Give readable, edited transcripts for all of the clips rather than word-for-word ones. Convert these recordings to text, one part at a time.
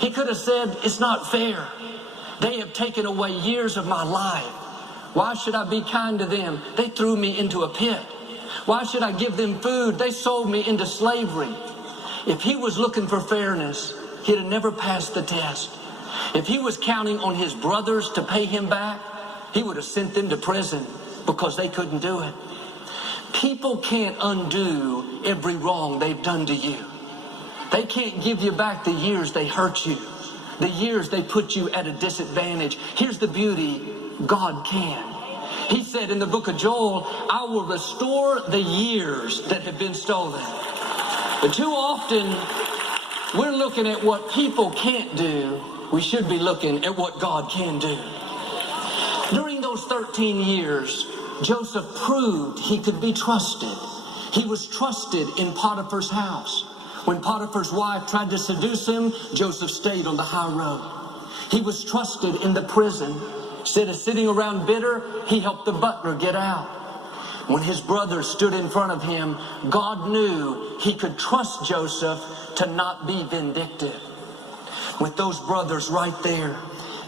He could have said, it's not fair. They have taken away years of my life. Why should I be kind to them? They threw me into a pit. Why should I give them food? They sold me into slavery. If he was looking for fairness, he'd have never passed the test. If he was counting on his brothers to pay him back, he would have sent them to prison because they couldn't do it. People can't undo every wrong they've done to you. They can't give you back the years they hurt you, the years they put you at a disadvantage. Here's the beauty: God can. He said in the book of Joel, I will restore the years that have been stolen. But too often, we're looking at what people can't do. We should be looking at what God can do. During those 13 years, Joseph proved he could be trusted. He was trusted in Potiphar's house. When Potiphar's wife tried to seduce him, Joseph stayed on the high road. He was trusted in the prison. Instead of sitting around bitter, he helped the butler get out. When his brothers stood in front of him, God knew he could trust Joseph to not be vindictive. With those brothers right there,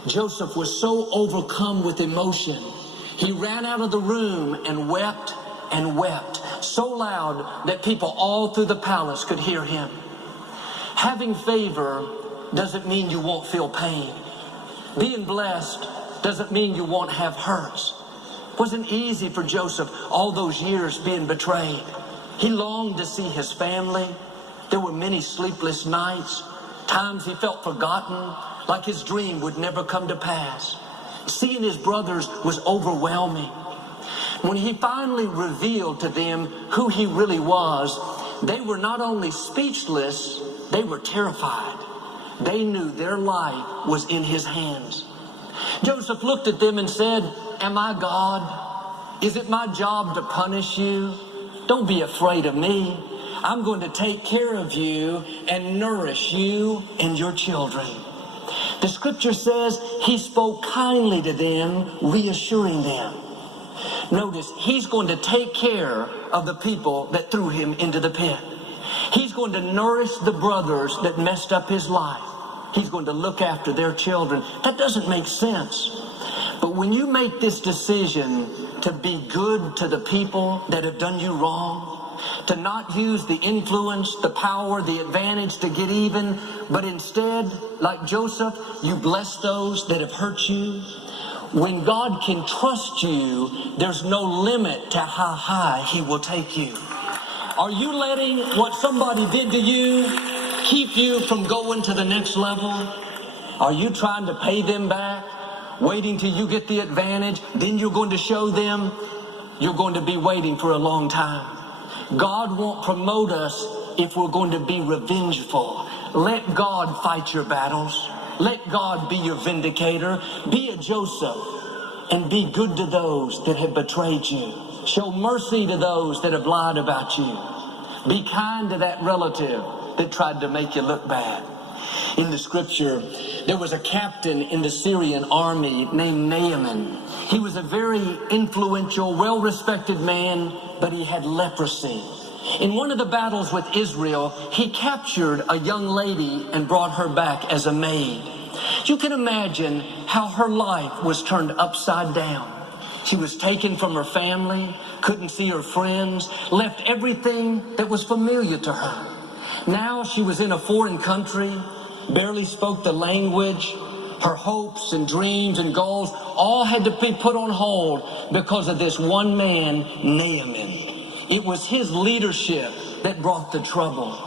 Joseph was so overcome with emotion, he ran out of the room and wept so loud that people all through the palace could hear him. Having favor doesn't mean you won't feel pain. Being blessed doesn't mean you won't have hurts. It wasn't easy for Joseph all those years being betrayed. He longed to see his family. There were many sleepless nights, times he felt forgotten, like his dream would never come to pass. Seeing his brothers was overwhelming. When he finally revealed to them who he really was, they were not only speechless, they were terrified. They knew their life was in his hands. Joseph looked at them and said, am I God? Is it my job to punish you? Don't be afraid of me. I'm going to take care of you and nourish you and your children. The scripture says he spoke kindly to them, reassuring them. Notice, he's going to take care of the people that threw him into the pit. He's going to nourish the brothers that messed up his life. He's going to look after their children. That doesn't make sense. But when you make this decision to be good to the people that have done you wrong, to not use the influence, the power, the advantage to get even, but instead, like Joseph, you bless those that have hurt you. When God can trust you, there's no limit to how high he will take you. Are you letting what somebody did to you keep you from going to the next level? Are you trying to pay them back, waiting till you get the advantage, then you're going to show them? You're going to be waiting for a long time. God won't promote us if we're going to be revengeful. Let God fight your battles. Let God be your vindicator. Be a Joseph and be good to those that have betrayed you. Show mercy to those that have lied about you. Be kind to that relative that tried to make you look bad. In the scripture, there was a captain in the Syrian army named Naaman. He was a very influential, well-respected man, but he had leprosy. In one of the battles with Israel, he captured a young lady and brought her back as a maid. You can imagine how her life was turned upside down. She was taken from her family, couldn't see her friends, left everything that was familiar to her. Now she was in a foreign country, barely spoke the language. Her hopes and dreams and goals all had to be put on hold because of this one man, Naaman. It was his leadership that brought the trouble.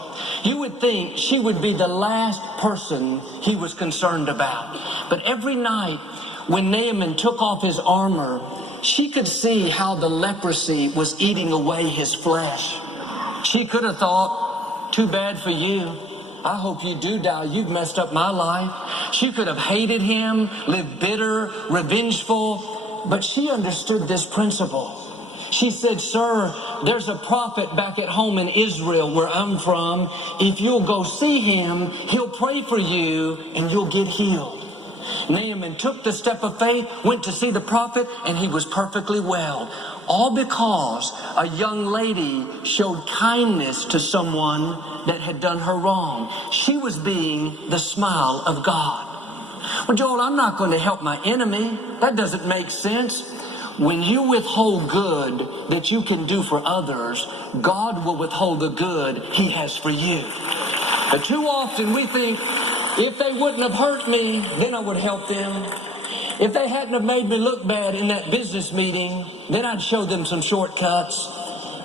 You would think she would be the last person he was concerned about. But every night when Naaman took off his armor, she could see how the leprosy was eating away his flesh. She could have thought, too bad for you. I hope you do die. You've messed up my life. She could have hated him, lived bitter, revengeful, but she understood this principle. She said, sir, there's a prophet back at home in Israel where I'm from. If you'll go see him, he'll pray for you and you'll get healed. Naaman took the step of faith, went to see the prophet, and he was perfectly well. all because a young lady showed kindness to someone that had done her wrong. She was being the smile of God. Well, Joel, I'm not going to help my enemy. That doesn't make sense. When you withhold good that you can do for others, God will withhold the good He has for you. But too often we think, if they wouldn't have hurt me, then I would help them. If they hadn't have made me look bad in that business meeting, then I'd show them some shortcuts.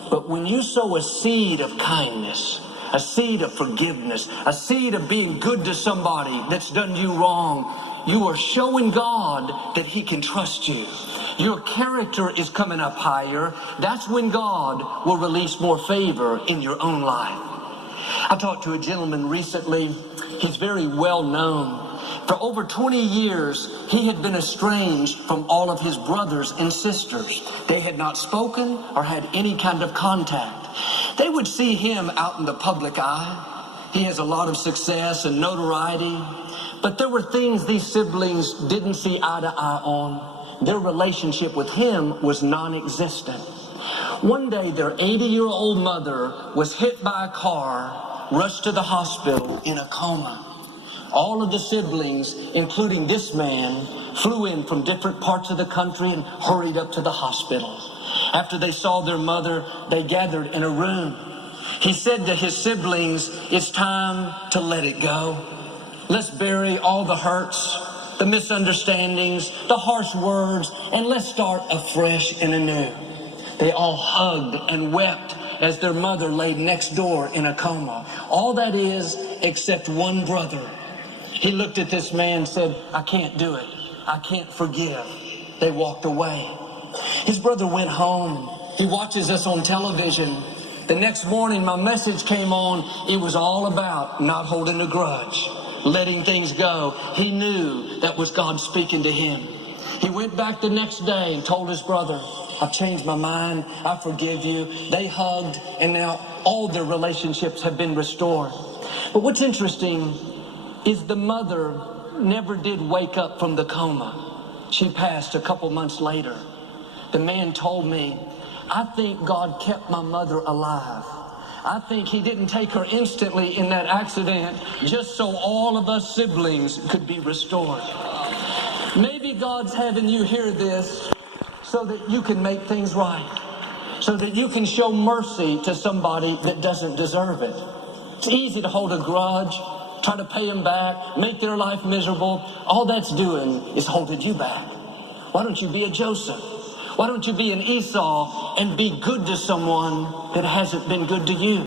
But when you sow a seed of kindness, a seed of forgiveness, a seed of being good to somebody that's done you wrong, you are showing God that He can trust you. Your character is coming up higher. That's when God will release more favor in your own life. I talked to a gentleman recently. He's very well known. For over 20 years, he had been estranged from all of his brothers and sisters. They had not spoken or had any kind of contact. They would see him out in the public eye. He has a lot of success and notoriety. But there were things these siblings didn't see eye to eye on. Their relationship with him was non-existent. One day, their 80-year-old mother was hit by a car, rushed to the hospital in a coma. All of the siblings, including this man, flew in from different parts of the country and hurried up to the hospital. After they saw their mother, they gathered in a room. He said to his siblings, "It's time to let it go. Let's bury all the hurts, the misunderstandings, the harsh words, and let's start afresh and anew." They all hugged and wept as their mother laid next door in a coma. All that is, except one brother. He looked at this man and said, "I can't do it. I can't forgive." They walked away. His brother went home. He watches us on television. The next morning, my message came on. It was all about not holding a grudge, letting things go. He knew that was God speaking to him. He went back the next day and told his brother, "I've changed my mind. I forgive you." They hugged, and now all their relationships have been restored. But what's interesting is the mother never did wake up from the coma. She passed a couple months later. The man told me, "I think God kept my mother alive. I think He didn't take her instantly in that accident just so all of us siblings could be restored." Maybe God's having you hear this so that you can make things right, so that you can show mercy to somebody that doesn't deserve it. It's easy to hold a grudge, try to pay them back, make their life miserable. All that's doing is holding you back. Why don't you be a Joseph? Why don't you be an Esau and be good to someone that hasn't been good to you?